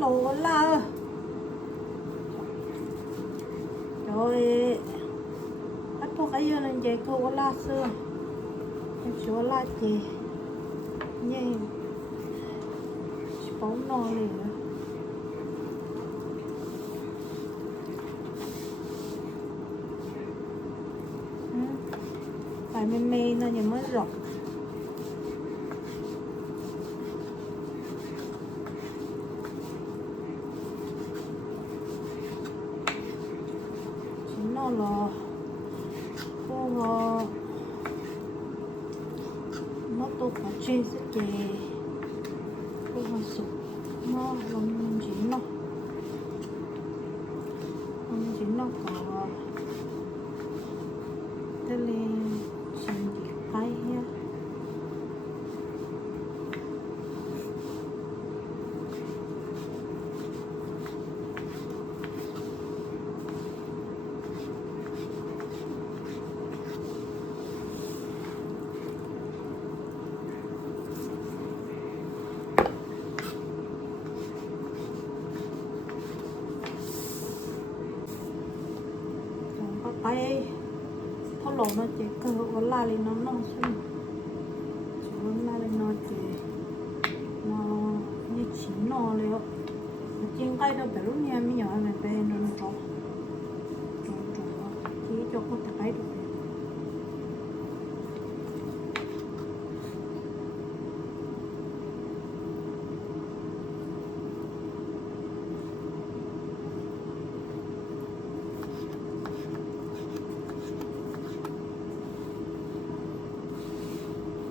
lỗ la rồi bắt buộc cái giờ này cô la xưa em chúa la chị nhìn bóng no liền phải mê nó nhưng mới rộng chính nó là cô nó tôi có trên sẽ kì cô mà sụp nó lòng chính nó có thế nên xin kịp hay nha cái tháo lỗ nó chỉ cơ có la lên nó non xinh nó la lên nó chỉ nó như chín nó liệu trên cây đâu phải lúc nha mới nhỏ này về nó trộn chỉ cho có thể thấy được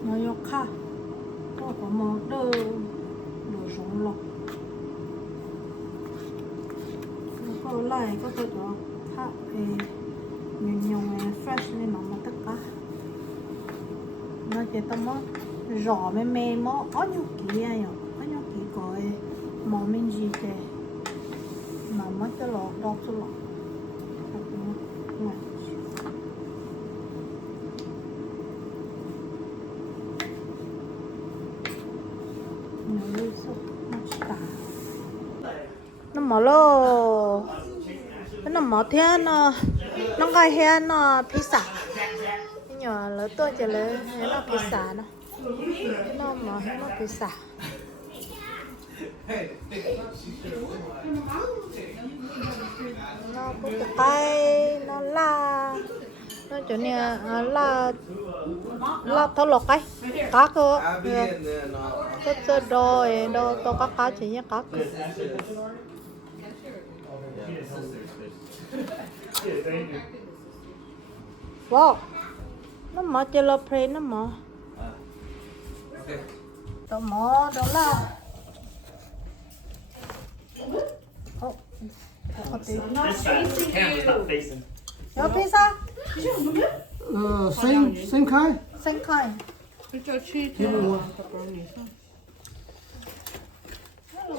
nó vô khá có một đồ sống lọc có lại có cái đó thả nhung fresh lên nó mà tất cả nó chỉ tao mới rõ mê mê mới ở nhau kia rồi ở nhau kia coi mỏ mình gì thế mà mất cái lọ đọc cho lọ nó mở lô nó mở thế nó gai he nó pizza nhỏ lớn tôi chỉ lấy nó pizza nó mở nó pizza nó có cái nó la nó chỗ này la thấu lọc cái cá cơ có chơi đôi tôi có cá chỉ như cá cơ wow nó mở chơi lo play nó mở tôi mở đó là This side, cam's not facing. Your pizza? Same kind. Same kind.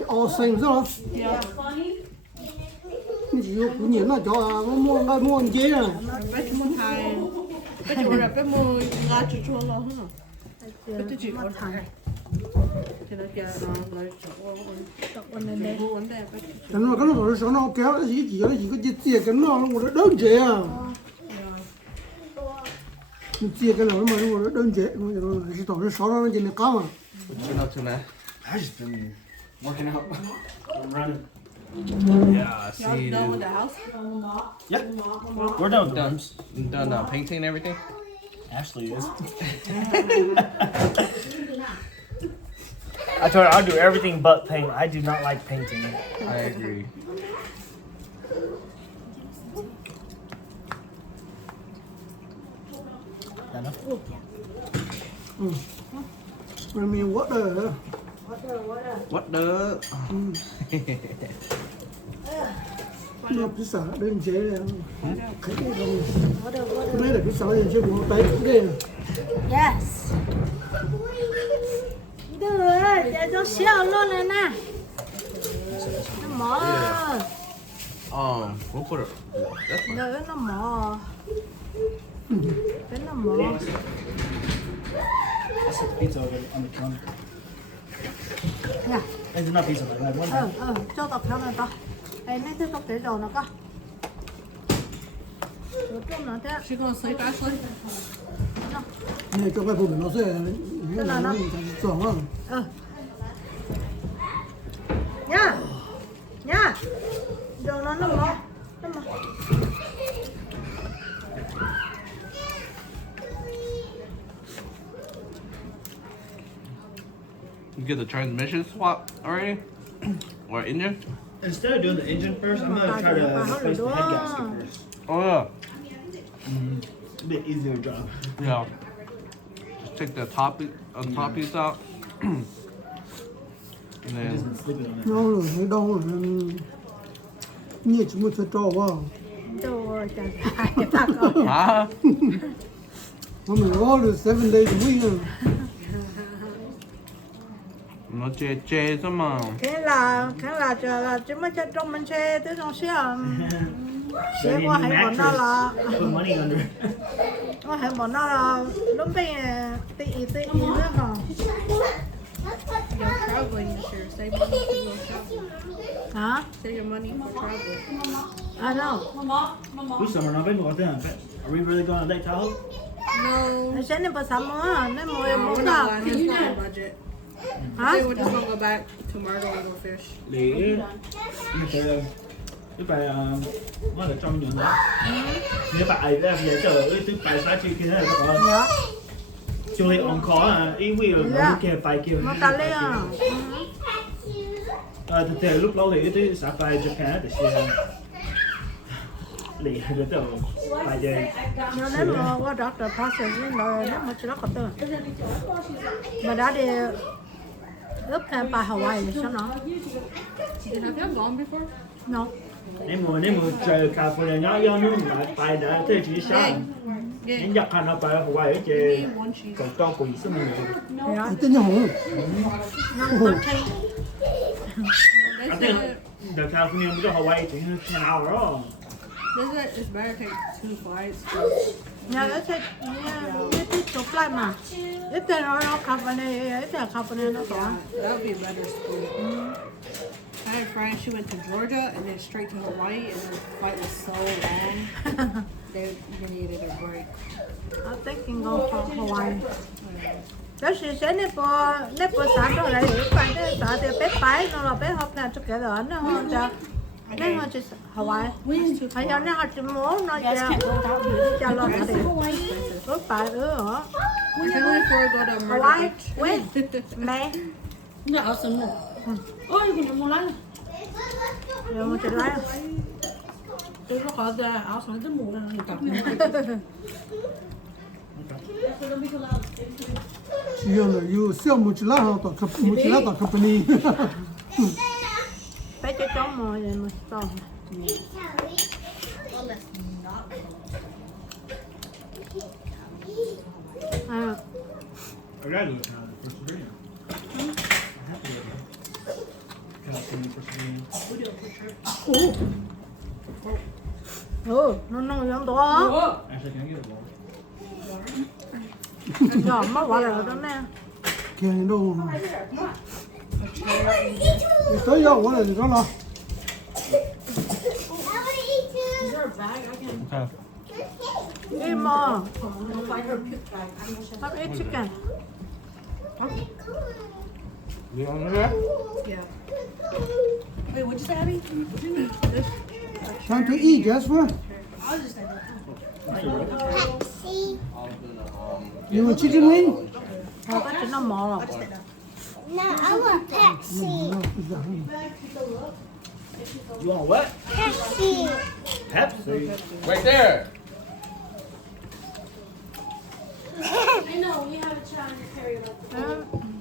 All same rồi. Yeah. Chỉ có nhiều nó cho mua ăn chế này. Bé mua thai, bé chủ là bé mua ngã chú chua lo hả? Bé chỉ có thai. Thì nó kia nó Tập ơn lên đây. Cái nó rồi sao nó kéo nó chỉ có chia cái nó đơn chế à. Chia cái nào mà nó đơn chế, nó chỉ tỏ ra 6 nó chỉ là cá mà. What you up to, man? I just been working out. I'm running. Yeah, I see Y'all you. done with the house? Yep. We're done. Done. You done painting and everything? Ashley is. I told her I'll do everything but paint. I do not like painting. I agree. Enough? I mean, what the? What the? Nó pizza đơn chế này. Cái này không. Cái này là pizza đơn chế của tay cũng ghê. Yes. Được rồi, cho xíu luôn này nè. Nó mở. We'll put it. That's fine. Được, nó mở. Cái nó mở. I set the pizza over on the counter. Nè. There's enough piece of it. Like one. cho tập theo này ta. Này tiếp tục để dầu nó cơ. Chút nữa thế. She gonna sleep, Ashley? này cho cái phụ nó sẽ nó chọn á. Nha. Nha. Dầu nó mỏ. Nó mỏ. You get the transmission swap already? Or engine? Instead of doing the engine first, I'm gonna try to replace the head gasket first. Oh yeah. A bit easier job. Yeah. Just take the top piece out. And I've just then been sleeping on it. Nó rồi thấy đau rồi nhẹ chúng mình sẽ cho vào Đồ chả phải cái ta coi. hả? nó mình order 7 days a week nữa. Nó chê sao mà. Thế là chờ là chứ mới cho trong mình xe tới trong xe xe qua hay bọn nó là Put money under. qua hay bọn nó là đúng cái tí nữa hả? You're traveling this year. Save money to go travel. Hả? Save your money for travel. À đâu? Cuối summer nó biết một tên. Are we really going to Lake Tahoe? No. Sẽ nên bớt sắm á, nên mua No, mua we're nào? not. It's not on budget. Hả? We're just gonna go back to Myrtle and go fish. Lý. Cái bài nó là trong những đó. Nếu bài ra bây giờ chờ cái bài sáng chiều kia là có. Dạ. Julie on call à, ý quy rồi nó kia phải kêu. Nó ta lấy à. Thực tế lúc đó thì cái xã bài Japan thì sẽ lì cái đầu bài chơi. Nếu mà qua doctor process rồi nếu mà chỉ có tư. Mà đã đi ướp thêm bài Hawaii thì sao nó? Have you gone before? No. Nếu mà chơi California nhỏ nhỏ nữa mà bài đã tới chỉ sáng. Yeah. Những giặc nó bài Hawaii Give chơi me one cheese. còn to quỷ số mình. Dạ. Tên nhau hả? Nó thấy They I said think the California we go Hawaii to an hour off. they said it's better to take 2 flights. nhà nó sẽ như tiếp tục lại mà. Ít tiền nó company, ít tiền company nó có. Yeah, that would be better school. I had a friend, she went to Georgia and then straight to Hawaii, and the flight was so long. They needed a break. I'm thinking go to Hawaii. Đó sẽ nếu sáng rồi lại phải để sáng thì bé phải nó là bé học là cho cái đó nó hơn cho nếu mà chỉ Hawaii hay là nó học chỉ muốn nó cho lo thì có phải hả I can only afford to go to Myrtle Hawaii Beach. wait mẹ Nhà ở sân mù. Ôi, cái mù lắm. rồi một chuyện lại Tôi có khó ra áo sân cái mù này người tập. Chỉ là you sell một lá hả tao một lá tao company. bé cho cháu mồi rồi mà to à I gotta do it now for Sabrina. I have to do it. California for Sabrina. nó giống đó Actually, can I get a ball? giờ mất quả rồi đó nè Kèn đâu. Tới giờ của này thì có lo. Okay. đi mà have eat chicken You on there? Yeah. Wait, what'd you say, Abby? Time to eat, guess what? You want chicken wing? thôi có chuyện nó mò rồi No, I want Pepsi. You want what? Pepsi. Pepsi. Right there. I know, we have a child to carry it up.